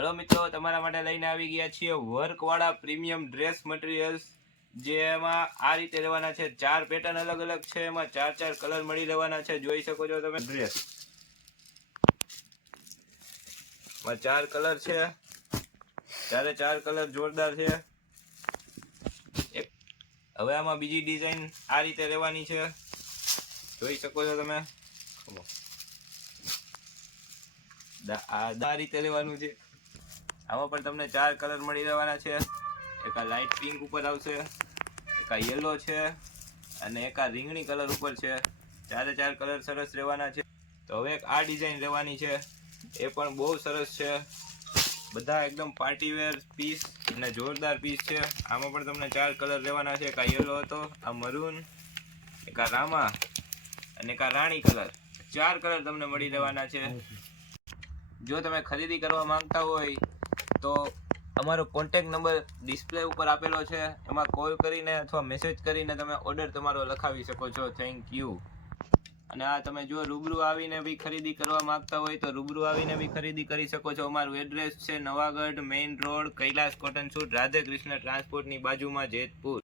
Hello મિત્રો, તમારા માટે લઈને આવી ગયા છીએ વર્ક વાળા પ્રીમિયમ ડ્રેસ મટીરિયલ્સ, જેમાં આ રીતે રહેવાના છે. 4 પેટર્ન અલગ અલગ છે, એમાં 4 કલર મળી રહેવાના છે. જોઈ શકો છો તમે ડ્રેસ માં 4 કલર છે. 4 કલર જોરદાર છે. હવે આમાં બીજી ડિઝાઇન આ રીતે રહેવાની છે. જોઈ શકો છો તમે. આ રીતે રહેવાનું છે. આમાં પણ તમને 4 કલર મળી રહેવાના છે. એક આ લાઇટ પિંક ઉપર આવશે, એક આ યલો છે અને એક આ રીંગણી કલર ઉપર છે. 4 કલર સરસ રહેવાના છે. તો હવે એક આ ડિઝાઇન રહેવાની છે, એ પણ બહુ સરસ છે. બધા એકદમ પાર્ટી વેર પીસ અને જોરદાર પીસ છે. આમાં પણ તમને 4 કલર રહેવાના છે. એક આ યલો હતો, આ મરૂન, એક આ રામા અને એક આ રાણી કલર. 4 કલર તમને મળી રહેવાના છે. જો તમે ખરીદી કરવા માંગતા હોય તો અમારો કોન્ટેક્ટ નંબર ડિસ્પ્લે ઉપર આપેલો છે, એમાં કોલ કરીને અથવા મેસેજ કરીને તમે ઓર્ડર તમારો લખાવી શકો છો. Thank you. અને આ તમે જો રૂબરૂ આવીને બી ખરીદી કરવા માંગતા હોય તો રૂબરૂ આવીને બી ખરીદી કરી શકો છો. અમારું એડ્રેસ છે Navagadh main road, Kailas cotton suit, Radhe Krishna ટ્રાન્સપોર્ટની બાજુમાં, જેતપુર.